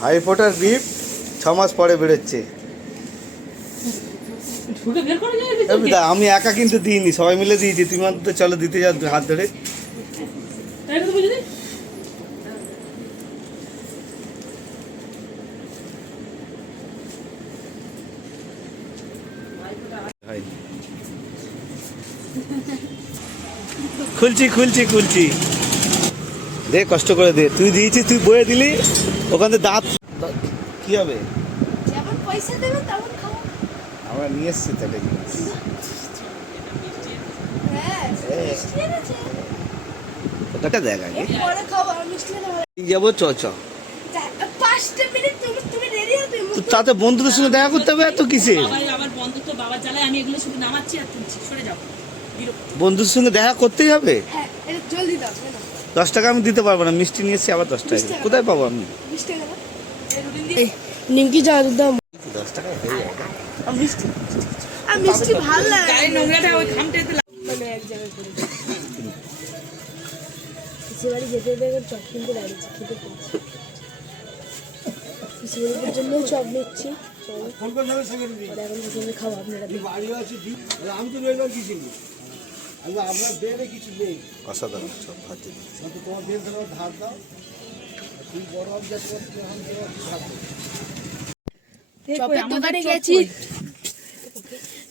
ভাই ফোটার গিফট ছ মাস পরে বেরোচ্ছে। আমি একা কিন্তু দিইনি সবাই মিলে দিয়েছি তুমি অন্তত চলো দিতে যা হাত ধরে। খুলছি খুলছি খুলছি। দে কষ্ট করে দে। তুই দিয়েছিস তুই বয়ে দিলি। ওখান থেকে দাঁত কি হবে? যেমন পয়সা দেবেন তেমন খাব আমরা নিয়ে এসছি তো একটা জিনিস হ্যাঁ। মিষ্টি এনেছে। ওটা দেখ আগে। যাব চ চ। তাতে বন্ধুদের সঙ্গে দেখা করতে হবে এত কিসে বাবার আমার বন্ধুত্ব বাবার জ্বালায় আমি এগুলো শুধু নামাচ্ছি আর তুলছি। সরে যাও। বিরক্ত। বন্ধুর সঙ্গে দেখা করতেই হবে? হ্যাঁ জলদি দাও দশ টাকা আমি দিতে পারব না মিষ্টি নিয়ে এসছি আবার দশ টাকা। কোথায় পাবো আমি? নিমকি চা দাও দশ টাকা হয়ে যাবে আর মিষ্টি। মিষ্টি ভালো লাগে নোংরাটা ওই খামটাতে মানে এক জায়গায় করে পিসিবাড়ি যেতে যেতে এখন চপ কিনতে দাঁড়িয়েছি খেতে পেয়েছি পিসিবাড়ির জন্য চপ নিচ্ছি। এখন পিসিবাড়ি আপনারা আমি তো আপনার কিছু নেই। অসাধারণ সব। তোমার ধার দাও। বড় ধার চপের দোকানে গেছি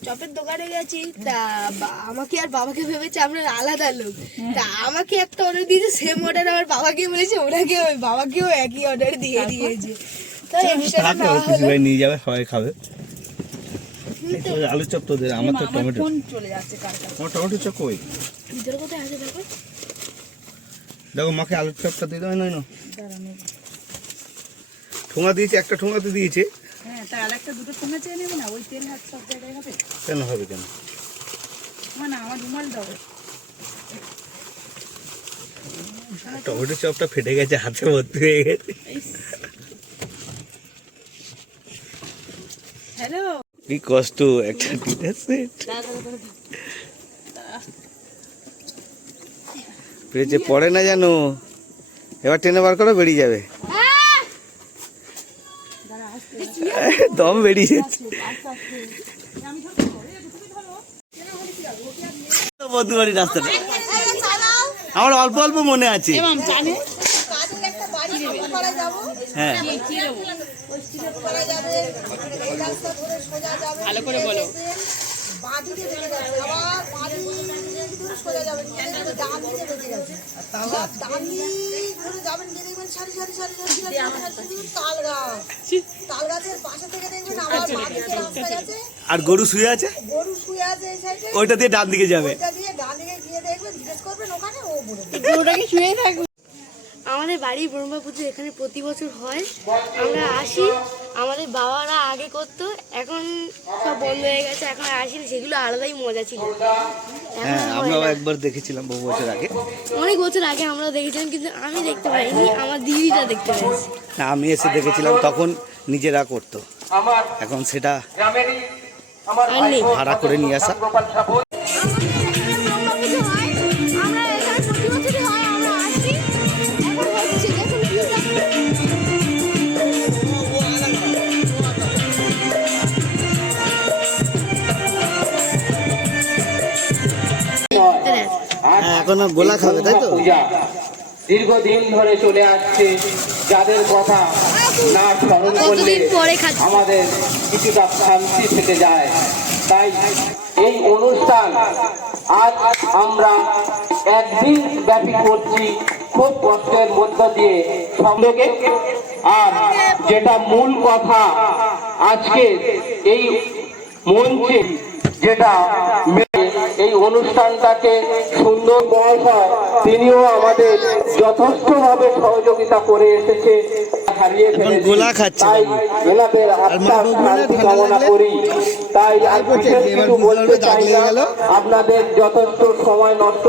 চপের দোকানে গেছি তা আমাকে আর বাবাকে ভেবেছে আমরা আলাদা লোক। তা আমাকে একটা অর্ডার দিয়েছে সেম অর্ডার আমার বাবাকে বলেছে ওনাকে বাবাকেও একই অর্ডার দিয়ে দিয়েছে। তো এক্সট্রা নিয়ে যাবে সবাই খাবে। আলু চপ তো দে আমার তো টমেটো। চলে যাচ্ছে আমার টমেটো চপ কই? ভিতরে কোথায় আছে দেখো। দেখো মাকে আলুর চপটা দিয়ে দেবে নয় না ঠোঙা দিয়েছে একটা ঠোঙাতে দিয়েছে। হ্যাঁ তাই আর একটা দুটো ফোনে চেয়ে নেবে না? ওই তেল হাত সব জায়গায় হবে? কেন হবে কেন? মানে আমার রুমাল দাও। টমেটো চপটা ফেটে গেছে হাতে ভর্তি হয়ে গেছে। হ্যালো? কি কষ্ট একটা সেট পেয়েছে পড়ে না জানো এবার টেনে বার করো বেরিয়ে যাবে। দম বেরিয়ে যাচ্ছে। বন্ধু রাস্তাটা। আমার অল্প অল্প মনে আছে। হ্যাঁ। ভালো করে বলো। তাল গাছের পাশে থেকে দেখবেন আবার বাঁদিকে রাস্তায় আছে আর গরু শুয়ে আছে? গরু শুয়ে আছে এই সাইডে। ওইটা দিয়ে ডান দিকে যাবে। ওইটা দিয়ে ডান দিকে গিয়ে দেখবেন জিজ্ঞেস করবেন ওখানে ও বলে শুয়ে থাকবে। আমাদের বাড়ি ব্রহ্মা পুজো এখানে প্রতি বছর হয়। আমরা আসি আমাদের বাবারা আগে করতো এখন সব বন্ধ হয়ে গেছে এখন আর আসি না, সেগুলো আলাদাই মজা ছিল। হ্যাঁ আমরাও একবার দেখেছিলাম বহু বছর আগে। অনেক বছর আগে আমরা দেখেছিলাম কিন্তু আমি দেখতে পাইনি আমার দিদিটা দেখতে পেয়েছি না, আমি এসে দেখেছিলাম তখন নিজেরা করতো। এখন সেটা ভাড়া করে নিয়ে আসা। এখন গোলা খাবে তাই তো? দীর্ঘদিন ধরে চলে আসছে। যাদের কথা না স্মরণ করলে আমাদের কিছুটা শান্তি থেকে যায়। তাই এই অনুষ্ঠান আজ আমরা একদিন ব্যাপী করছি খুব কষ্টের মধ্য দিয়ে সঙ্গে আর যেটা মূল কথা আজকে এই মঞ্চে যেটা এই অনুষ্ঠানটাকে সুন্দর বয়স হয় তিনিও আমাদের যথেষ্টভাবে সহযোগিতা করে এসেছে। হারিয়ে এখন ফেলেছি। গোলা খাচ্ছে তাই বাবু। এনাদের আর মা আত্মার শান্তি কামনা করি। তাই আর বিশেষ কিছু বলতে চাই না। আপনাদের যথেষ্ট সময় নষ্ট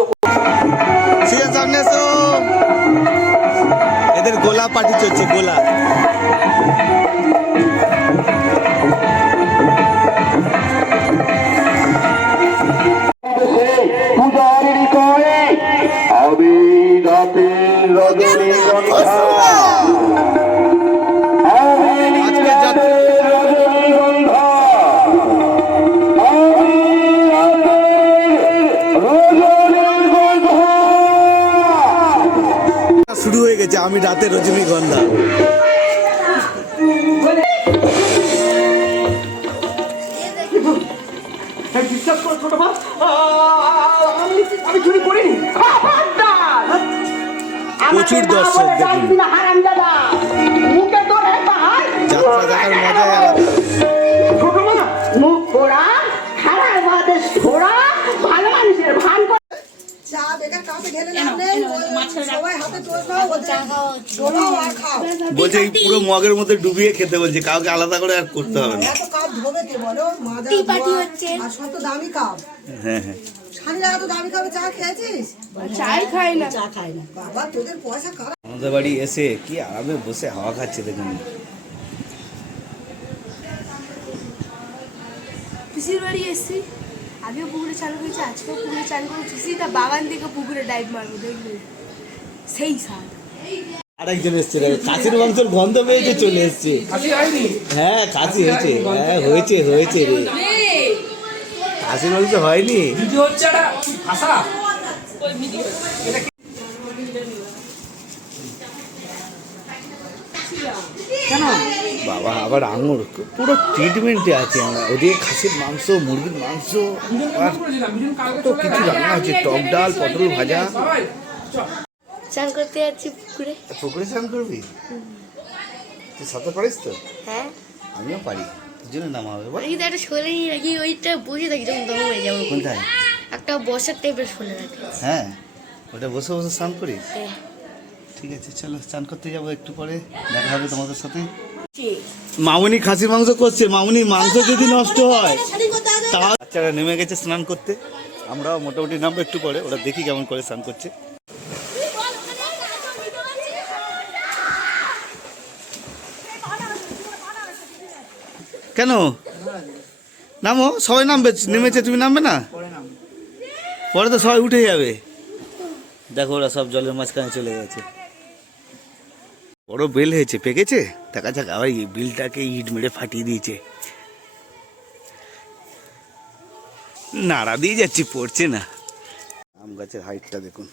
এদের গোলা পার্টি চলছে গোলা। রাতে রজনীগন্ধা প্রচুর দর্শক দেখুন। বলছে এই পুরো মগের মধ্যে ডুবিয়ে খেতে বলছে কাউকে আলাদা করে আর করতে হবে না। এত কাপ ধোবে কে বলো? মাজা হচ্ছে। আর সব তো দামি কাপ। হ্যাঁ হ্যাঁ। সারি লাগা দামি কাপে চা খেয়েছিস? চাই খাই না। চা খাই না। বাবা তোদের পয়সা খারাপ আমাদের বাড়ি এসে কি আরামে বসে হাওয়া খাচ্ছে দেখুন। পিসির বাড়ি এসছি। আমিও পুকুরে করেছি আজকেও পুকুরে চান করে পিসি তা বাগান থেকে পুকুরে ডাইভ মারবো দেখবে। সেই স্বাদ আরেকজন এসছে কাশির মাংসের গন্ধ পেয়েছে চলে এসছে। হ্যাঁ কাশি হয়েছে। হ্যাঁ হয়েছে হয়েছে রে। কাশির মাংস হয়নি? বাবা আবার আঙুর। পুরো ট্রিটমেন্টে আছে আমরা। ওদিকে খাসির মাংস মুরগির মাংস আর কত কিছু রান্না হচ্ছে টক ডাল পটল ভাজা। চান করতে যাচ্ছি পুকুরে। পুকুরে স্নান করবি? তুই সাঁতার পারিস তো? হ্যাঁ। আমিও পারি। দুজনে নামা হবে বল। কিন্তু একটা শোলে নিয়ে রাখি ওইটা বসে থাকি যখন দম হয়ে যাব। কোনটায়? একটা বসার টাইপের শোলে রাখি। হ্যাঁ? ওটা বসে বসে স্নান করিস? হ্যাঁ। ঠিক আছে চলো স্নান করতে যাব একটু পরে। দেখা হবে তোমাদের সাথে। মামুনি খাসি মাংস করছে। মামুনি মাংস যদি নষ্ট হয় তা বাচ্চারা নেমে গেছে স্নান করতে। আমরাও মোটামুটি নামবো একটু পরে ওরা দেখি কেমন করে স্নান করছে। কেন? নামো, সবাই নামবে, নেমেছে, তুমি নামবে না? পরে তো সবাই উঠে যাবে। দেখো ওরা সব জলের মাঝখানে চলে গেছে। বড় বেল হয়েছে, পেকেছে? দেখা যাক, আবার এই বিলটাকে ইট মেরে ফাটিয়ে দিয়েছে। নাড়া দিয়ে যাচ্ছি, পড়ছে না। আম গাছের হাইটটা দেখুন।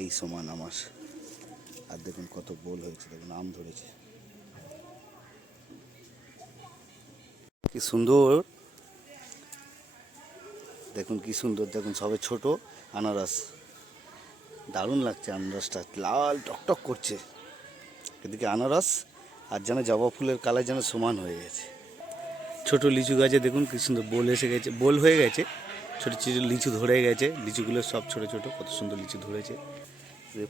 এই সমান আমার। আর দেখুন কত বোল হয়েছে, দেখুন, আম ধরেছে। কি সুন্দর। দেখুন কি সুন্দর, দেখুন সবে ছোট, আনারস। দারুণ লাগছে আনারসটা, লাল টকটক করছে। এদিকে আনারস, আর যেন জবা ফুলের কালার যেন সমান হয়ে গেছে। ছোট লিচু গাছে দেখুন কি সুন্দর বোল এসে গেছে, বোল হয়ে গেছে। ছোট ছোট লিচু ধরে গেছে, লিচুগুলো সব ছোট ছোট, কত সুন্দর লিচু ধরেছে।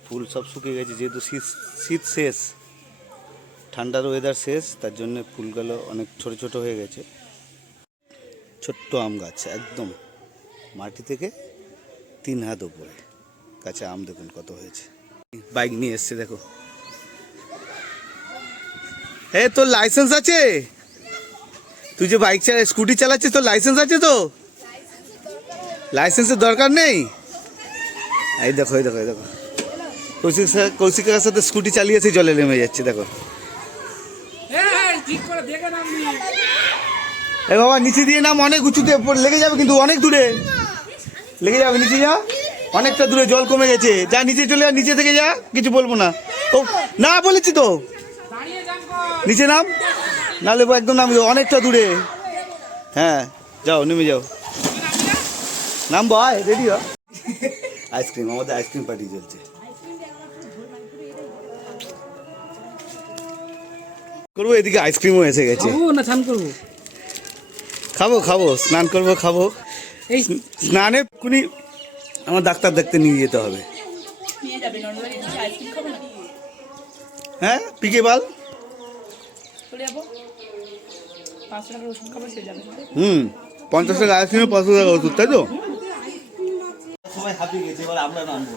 ফুল সব শুকিয়ে গেছে, যেহেতু শীত শীত শেষ। ঠান্ডার ওয়েদার শেষ, তার জন্য ফুলগুলো অনেক ছোট ছোট হয়ে গেছে। ছোট্ট আম গাছ, একদম। মাটি থেকে তিন হাত উপরে। গাছে আম, দেখুন কত হয়েছে। বাইক নিয়ে এসছে, দেখো। হ্যাঁ তোর লাইসেন্স আছে? তুই যে বাইক চালা স্কুটি চালাচ্ছিস, তোর লাইসেন্স আছে তো? লাইসেন্সের দরকার নেই? এই দেখো এই দেখো এই দেখো। কৌশিক কৌশিকের সাথে স্কুটি চালিয়েছে, জলে নেমে যাচ্ছে, দেখো। এ বাবা নিচে দিয়ে নাম অনেক উঁচুতে লেগে যাবে কিন্তু অনেক দূরে। লেগে যাবে নিচে যা। অনেকটা দূরে জল কমে গেছে। যা নিচে চলে যা নিচে থেকে যা কিছু বলব না। ও না বলেছি তো। নিচে নাম? নাহলে একদম নাম অনেকটা দূরে। হ্যাঁ যাও নেমে যাও। নাম ভাই রেডি আইসক্রিম আমাদের আইসক্রিম পার্টি চলছে। করব এদিকে আইসক্রিমও এসে গেছে। না স্নান করব? খাব খাব স্নান করব খাব। এই স্নানে কুনি আমার ডাক্তার দেখতে নিয়ে যেতে হবে। নিয়ে যাবে। নর্মালি আইসক্রিম খাব না হ্যাঁ পিকে বাল হুম পঞ্চাশ টাকা আইসক্রিমে পাঁচশো টাকা ওষুধ তাই তো? সবাই হাঁপিয়ে গেছে এবার আমরা নামবো।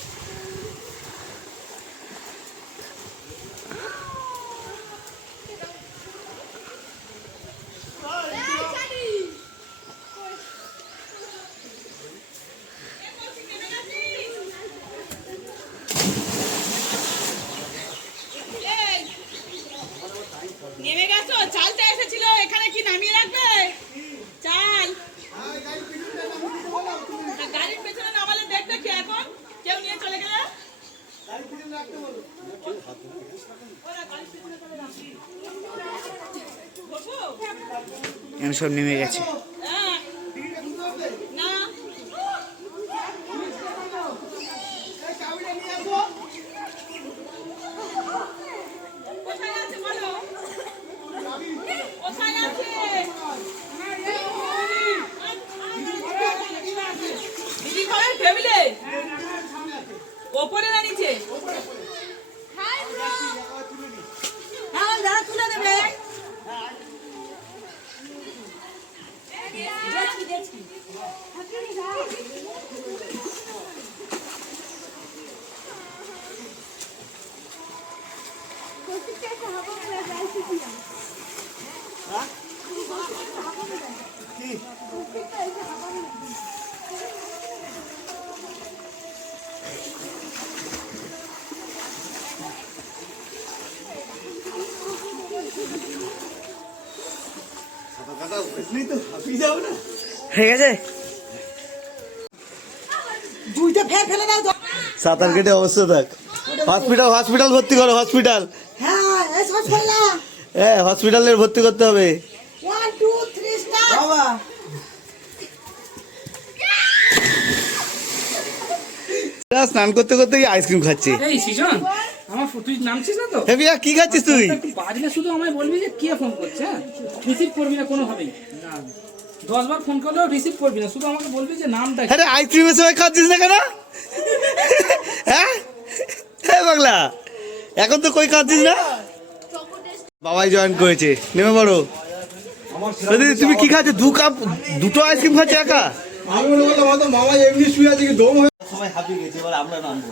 সব নেমে গেছে না কোথায় আছে বলো কোথায় আছে দিদি ঘরের টেবিলে ওপরে না নিচে হ্যাঁ দাঁড়া তুলে দেবে দেখছি দেখছি হয়ে গেছে? দুইটা ফের ফেলে দাও সাঁতার কেটে অবস্থা থাক। হসপিটাল হসপিটাল ভর্তি করো হসপিটাল। হ্যাঁ হসপিটালের ভর্তি করতে হবে। স্নান করতে করতে আইসক্রিম খাচ্ছে। এই সিজন আমার তুই নামছিস না তো? হেবিয়া কি খাচ্ছিস তুই? বাজলে শুধু আমায় বলবি যে কে ফোন করছে হ্যাঁ? রিসিভ করবি না কোনোভাবেই না দশ ফোন করলেও রিসিভ করবি না। শুধু আমাকে বলবি যে নামটা আরে আইসক্রিমের সময় খাচ্ছিস না কেন? হ্যাঁ? হ্যাঁ বাংলা এখন তো কই খাচ্ছিস না? বাবাই জয়েন করেছে। নেমে পড়ো। তুমি কি খাচ্ছ? দু কাপ দুটো আইসক্রিম খাচ্ছ একা? আমি মনে করলাম হয়তো মামা এমনি শুয়ে আছে কি দম হয়ে সবাই হাঁপিয়ে গেছে এবার আমরা নামবো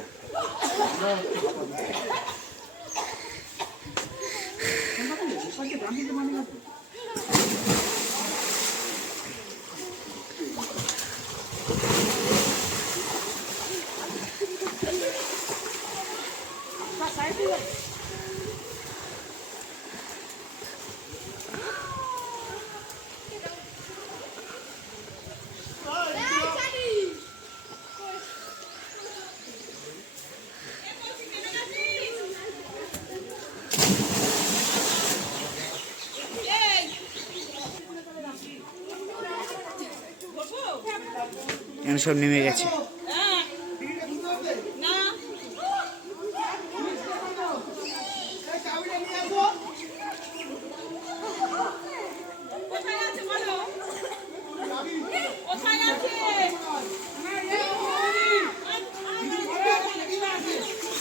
এখানে সব নেমে গেছে না কোথায় আছে বলো কোথায় আছে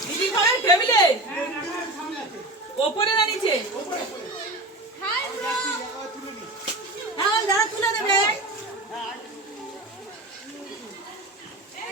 দিদি ঘরের টেবিলে ওপরে না নিচে হ্যাঁ দাঁড়া তুলে দেবে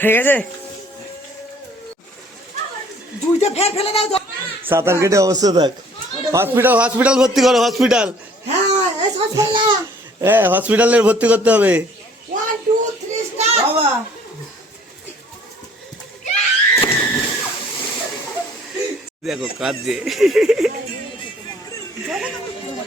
হয়ে গেছে? দুইটা ফের ফেলে দাও সাঁতার কেটে অবস্থা থাক হসপিটাল হসপিটাল ভর্তি করো হসপিটাল হ্যাঁ হসপিটালের ভর্তি করতে হবে। দেখো কাঁদছে।